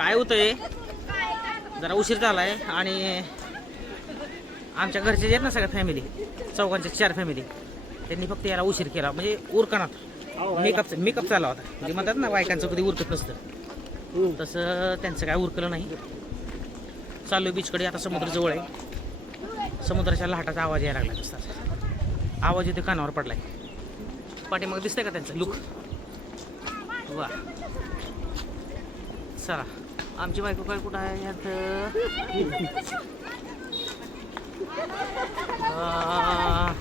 काय होतंय? जरा उशीर झालाय आणि आमच्या घरचे जे आहेत ना सगळ्या फॅमिली चौघांच्या चार फॅमिली त्यांनी फक्त याला उशीर केला. म्हणजे उरकणार. मेकअप मेकअप चालला होता. म्हणजे म्हणतात ना बायकांचं कधी उरकत नसतं. तसं त्यांचं काय उरकलं नाही. चालू बीचकडे आता समुद्र जवळ आहे. समुद्राच्या लाटाचा आवाज यायला लागला नुसता. आवाज येतो कानावर पडलाय. पाठीमाग दिसतंय का त्यांचं? लुक वा चला. आमची बायको काय कुठं आहे यात?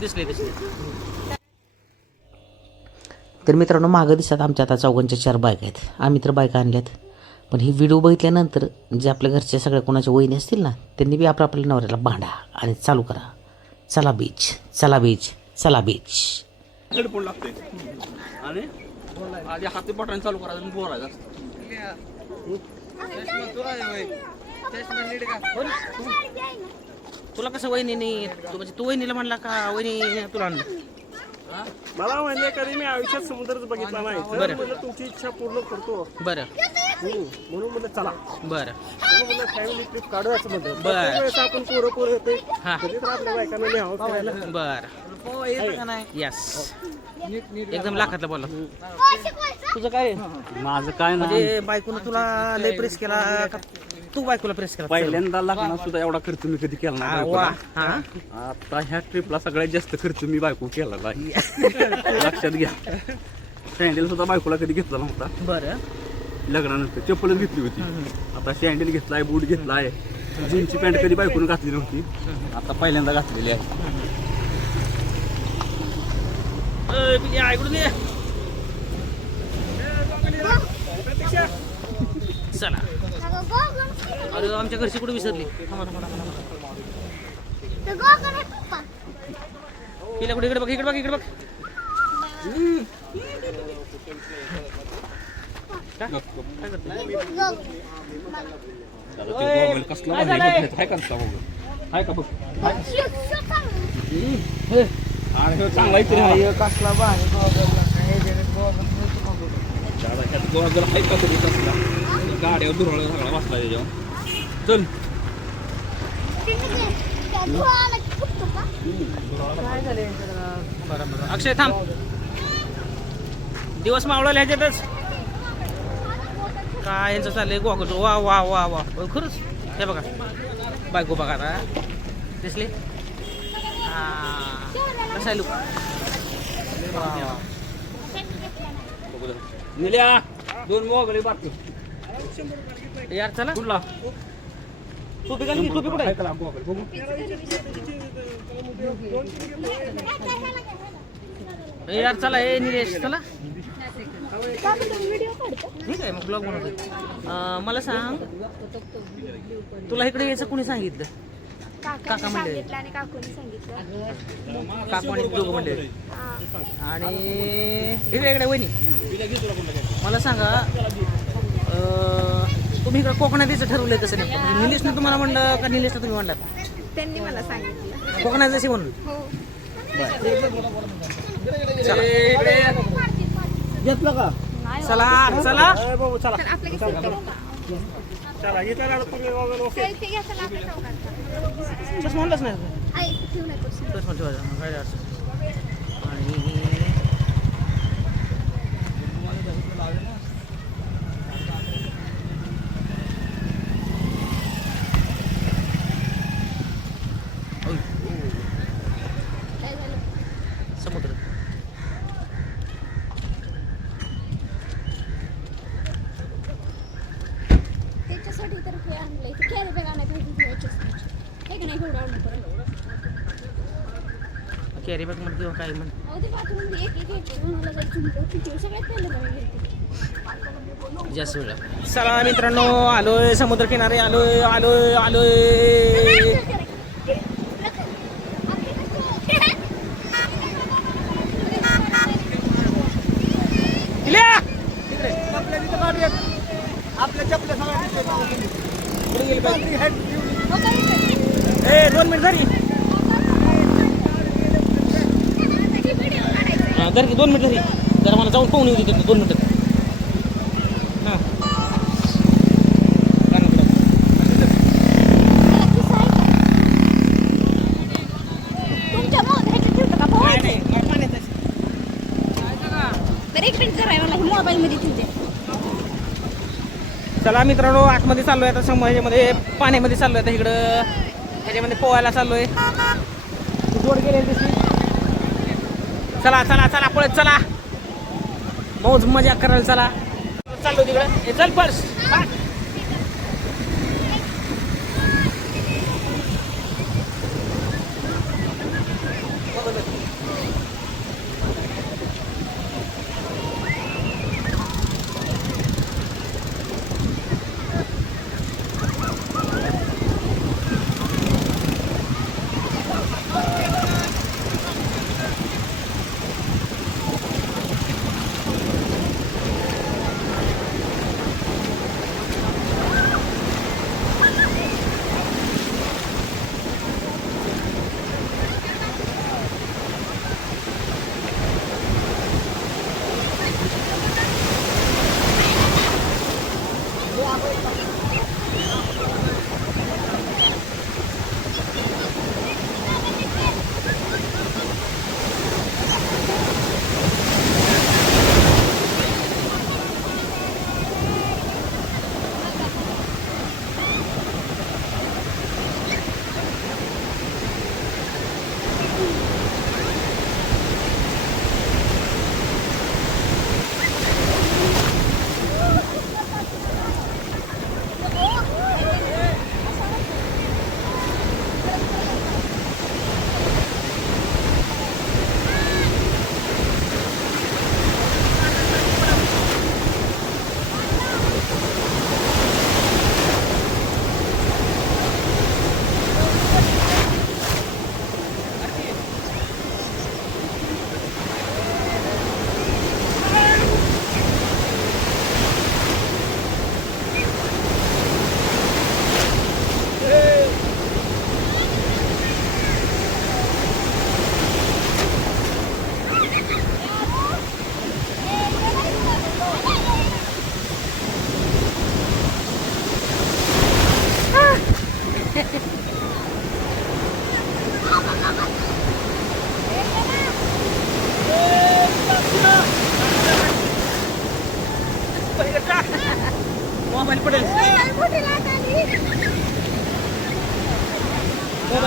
दिसले दिसले. तर मित्रांनो मागं दिसतात आमच्या आता चौघांच्या चार बायका आहेत. आम्ही तर बायका आणल्यात. पण ही व्हिडिओ बघितल्यानंतर जे आपल्या घरचे सगळ्या कोणाच्या वहिनी असतील ना त्यांनी बी आपल्या आपल्या नवऱ्याला भांडा आणि चालू करा. चला बीच चला बीच चला बीच हेडफोन लागते आणि? आधी हाती बटन चालू करायचं आणि बोलायचं. तुला कसं वहिनीने तू म्हणजे तू वहिनीला म्हणला का वहिनी तुला आणलं? मला म्हणले कधी मी आयुष्यात समुद्रच बघितला नाही. तर बरं. म्हणलं तुमची इच्छा पूर्ण करतो. बरं. हम्म. म्हणून म्हणलं चला. बरं. म्हणून म्हणलं फॅमिली ट्रिप काढूयाचं म्हणलं. बरं. प्रत्येक वेळेस आपण पोरं पोरं येते हा. कधी तर आपल्या बायकांना न्यावं फिरायला बर. यस एकदम लाखातला बोला. तुझं काय माझं काय नाही. म्हणजे बायकोनं तुला लय प्रेस केला का? तू बायकोला प्रेस केला पहिल्यांदा लग्नात सुद्धा एवढा खर्च मी कधी केला हा, नाही वा बायकोला. हा? आता ह्या ट्रिपला सगळ्यात जास्त खर्च मी बायको केला लक्षात घ्या. सँडल सुद्धा बायकोला कधी घेतला नव्हता. बरं. लग्नानंतर चप्पलच घेतली होती. आता सँडल घेतलाय बूट घेतलाय. जीन्सची पॅन्ट कधी बायकोनं घातली नव्हती. आता पहिल्यांदा घातलेली आहे अय, पिली, ऐकडून ये चला अरे आमच्या घरची कुठे विसरली. पिल्या कुठे इकडे बघ इकडे बघ इकडे बघ कसला काय हाय का बघ ह्यो चांगला आहे तरी हा. दादा, ह्यात goggle हाय का तरी कसला? गाड्यावर धुरळा सगळा बसला त्याच्यावर. चल. अक्षय थांब. दिवस मावळले ह्याच्यातच काय यांचं चाललंय गोगल वा वा वा वा. खरंच? हे बघा. बायको बघा आता दिसली? हा. आहे वा. निल्या दोन मोगले बाकी. यार चला. कुठला? टोपी की, टोपी कुठे? बघू यार चला ए निलेश चला. ठीक आहे मग ब्लॉग बनवतो मला सांग तुला इकडे यायचं कुणी सांगितलं? काकांनी सांगितलं आणि काकूने सांगितलं. काकू आणि दोघं म्हणले. हा. आणि इकडे इकडे वहिनी. मला सांगा अं, तुम्ही इकडे कोकणात यायचं ठरवलंय कसं नाही म्हणजे निलेशने तुम्हाला म्हणलं का निलेशने तुम्ही म्हणलात? त्यांनी मला सांगितलं. कोकणात जशी म्हणून. हो. चला. चला अरे बाबू चला. तर आपल्या सेल्फी चला. तुम्ही घ्या चला आपल्या চশমা হল না চশমা ঠিক আছে ভাই আছে किती सगळ्यात पहिलं बघायला जास्त वेळ चला मित्रांनो आलोय समुद्र किनारे आलोय आलोय आलोय. गेली बाई? ए दोन मिनिट झाली जर की दोन मिनटं ही. जरा मला जाऊन पाहून येऊ दे दोन मिनटं हां. चला मित्रांनो आतमध्ये चाललो आहे आता शंभर ह्याच्यामध्ये पाण्यामध्ये चाललोय आहे आता इकडं. ह्याच्यामध्ये पोहायला चाललो आहे जोर गेलेली दिसली. चला चला चला पळत चला. मौज मजा करायला चला. चाललो तिकडं. चल पळस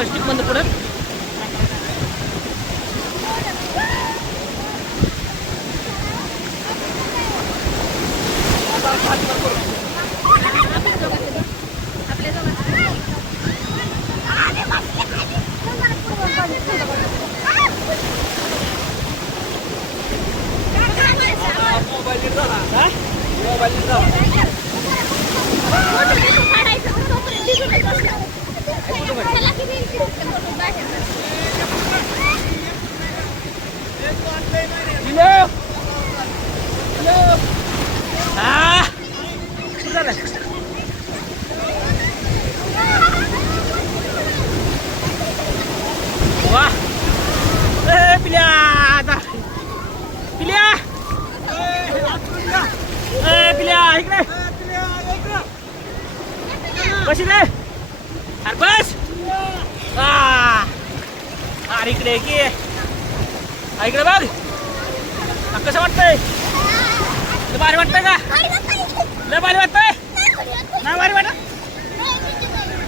படிக்கும் வந்து கூட इकडे. बस. अरे इकडे की. आ, इकडे बघ. कसं वाटतंय? भारी वाटतंय का लय भारी वाटतंय नाही भारी वाटत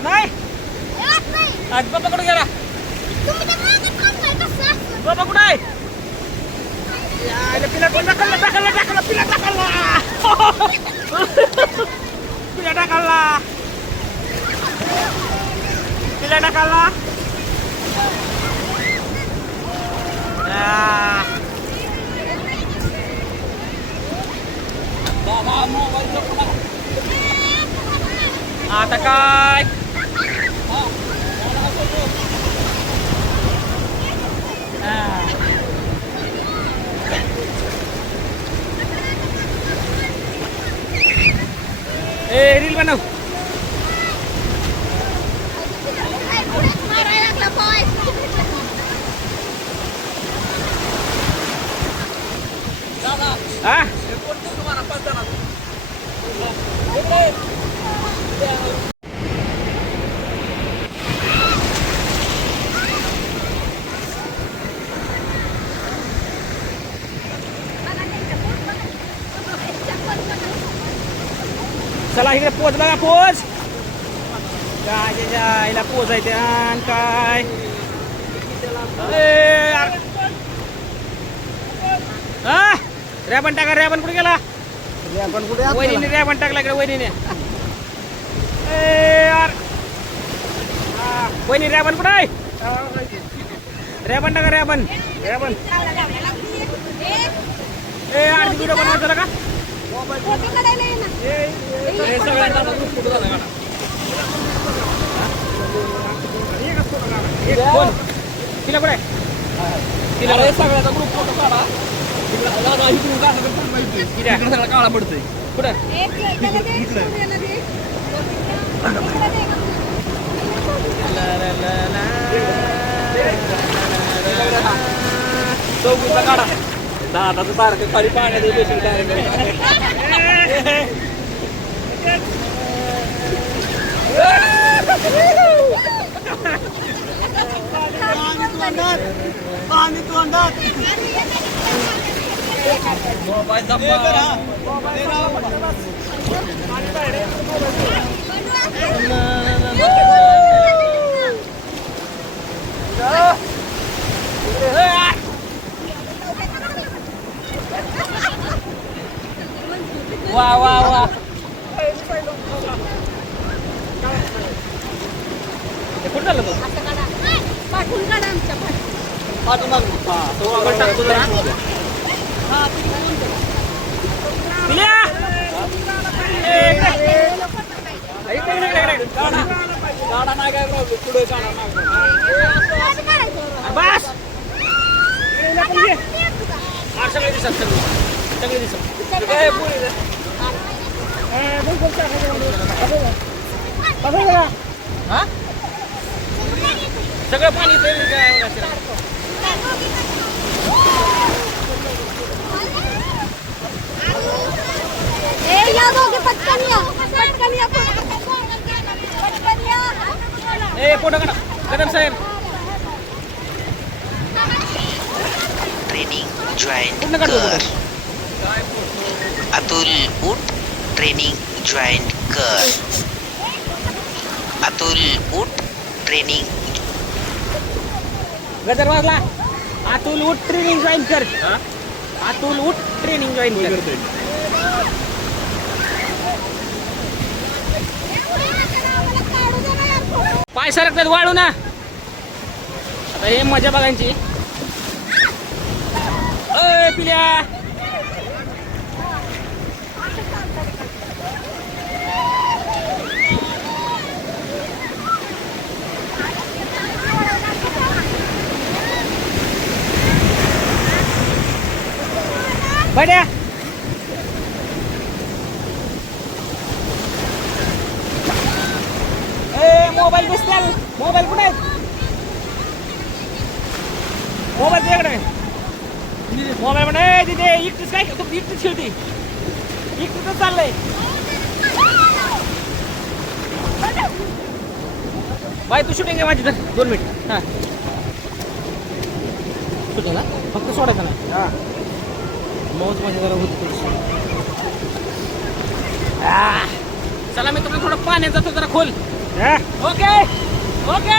नाही आज बाबा कुठे गेला बाबा कुठे आहे? यायला पिला कोण टाकला टाकला टाकला पिला टाकला पिला टाकला पिला टाकला आता काय आ. ए रील बनव हा चला इकडे पोच बघा पोच. काय त्याच्या आईला पोच आहे त्या काय ए, यार. हा? रॅबन टाका रॅबन कुठे गेला? वहिनीने रॅबन टाकला इकडे वहिनीने. ए, यार. हा, वहिनी रॅबन कुठे आहे? रॅबन टाका रॅबन. रॅबन. ए यार व्हिडिओ बनवायचा का? फोटो काढायला ये ना कोण तिला कुठे तिला सगळ्याचा ग्रुप फोटो काढा. इकडं- दादा, इकडून काढा तर पण माहिती. इकडं सगळा वा वा वा ते कुठं झालं तो. पाठवून काढा आमच्या पाठवून. आपण टाकतो जरा. पिल्या! ए, बस हा, सगळे दिसत सगळे सगळे दिसत काय सगळं पाणी इथं काय बघायचं. ए या दोघे पटकन या पटकन या पटकन या ए फोटो काढा कदम साहेब ट्रेनिंग जॉईन कर अतुल उठ ट्रेनिंग जॉईन कर अतुल उठ ट्रेनिंग गजर वाजला अतुल उठ ट्रेनिंग जॉईन कर अतुल उठ ट्रेनिंग जॉईन कर. पाय सरकतात वाळू ना आता हे मजा बघायची. अय पिल्या. बड्या. ए मोबाईल दिसतील मोबाईल कुठे आहेत? मोबाईल तुझ्याकडे. मोबाईल म्हणे तिथे एकटीच काय तू एकटीच खेळती. एकटीच चाललंय. बाय तू शूटिंग आहे माझी तर. दोन मिनिट हां. शूटिंग ना? फक्त सोडायचं ना? हां. मौज माझी जरा होती. चला मी तुम्हाला थोडं पाण्यात जातो जरा खोल. ओके ओके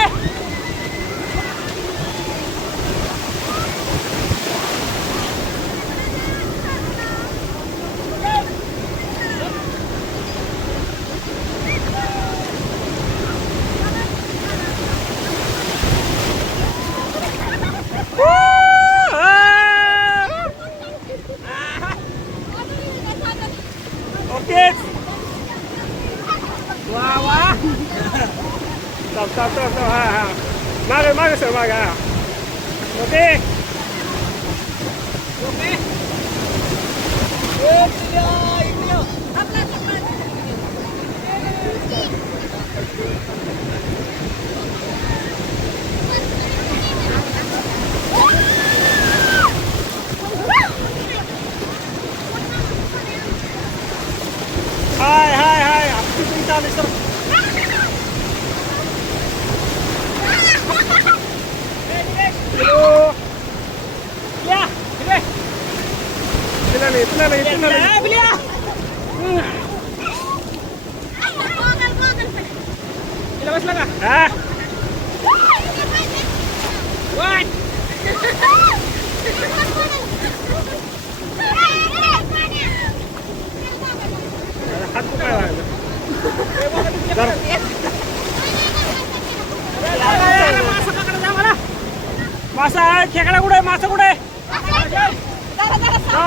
मासा कुठे? जा, जा, जा.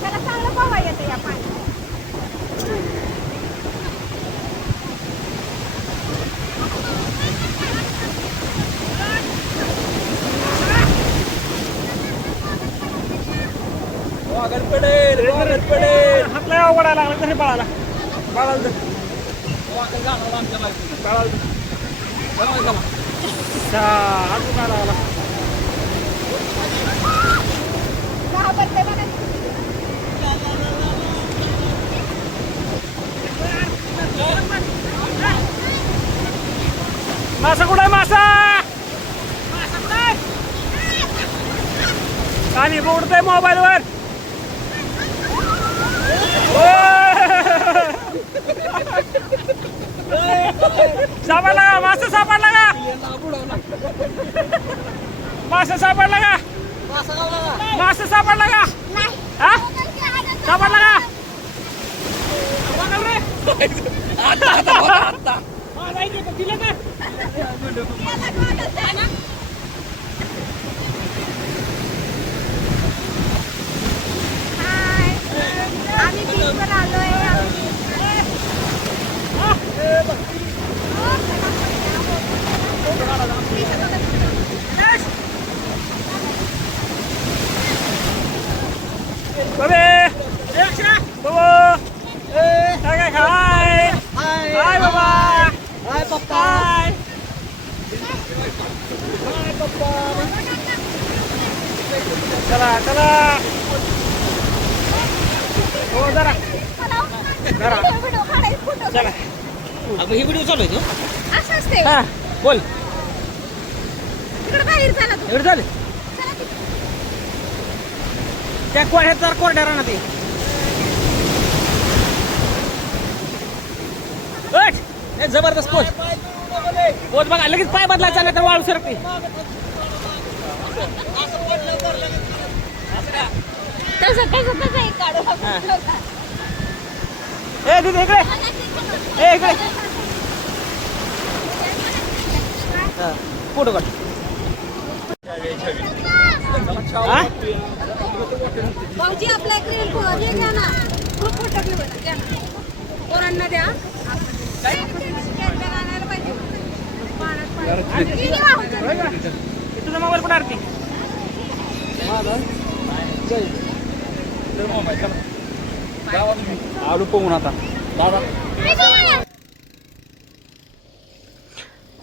त्याला चांगलं पोवा येतं या पाण्यात हात लय अवघड लागला तरी बाळाला बाळाला मासा कुठे मासा? आणि बोलतोय मोबाईल वर सापडला का मासा सापडला का मासा सापडला का मासा सापडला का हा सापडला का हाय आम्ही बीचवर आलोय बबे बाबा काय काय हाय हाय बाबा हाय पप्पा हाय चला चला हो जरा जरा व्हिडिओ काढायचा फोटो चला अगं ही व्हिडिओ चालू आहे तो असं असते हा बोल. एवढं झालं. त्या कोड्यात तर कोरड्या राहणार ते. ए, जबरदस्त पोच पोच बघा लगेच पाय बदलायचा नाही तर वाळू सरकते. ए दीदी इकडे. ए इकडे हा, फोटो काढ. हा? भाऊजी आपला हे घ्या ना. खूप फोटो घेऊ ना घ्या ना. पोरांना द्या. आणायला पाहिजे? तुझा मोबाईल कुठे आरती? आलू पोहून आता. दादा.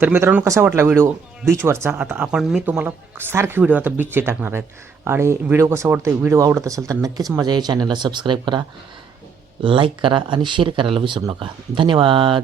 तर मित्रांनो कसा वाटला व्हिडिओ बीचवरचा आता आपण मी तुम्हाला सारखे व्हिडिओ आता बीचचे टाकणार आहेत. आणि व्हिडिओ कसा वाटतो व्हिडिओ आवडत असेल तर नक्कीच माझ्या या चॅनलला सबस्क्राईब करा लाईक करा आणि शेअर करायला विसरू नका. धन्यवाद.